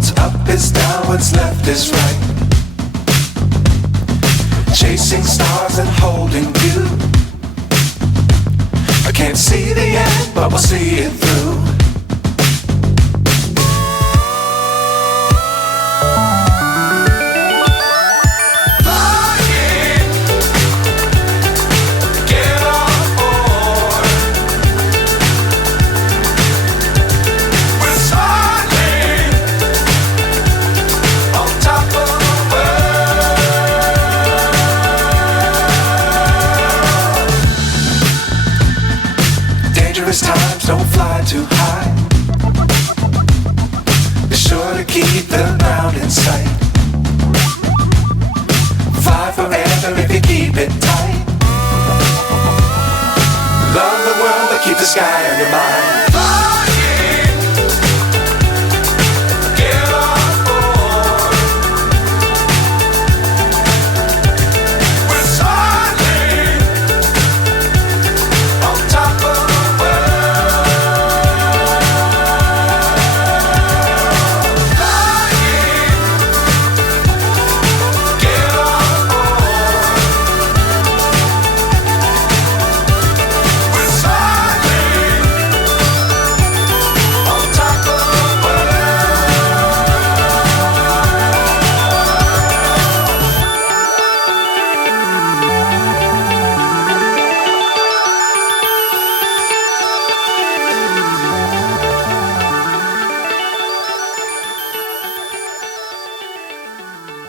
What's up is down, what's left is right. Chasing stars and holding you. I can't see the end, but we'll see it through. Dangerous times, don't fly too high. Be sure to keep the ground in sight. Fly forever if you keep it tight. Love the world, but keep the sky on your mind.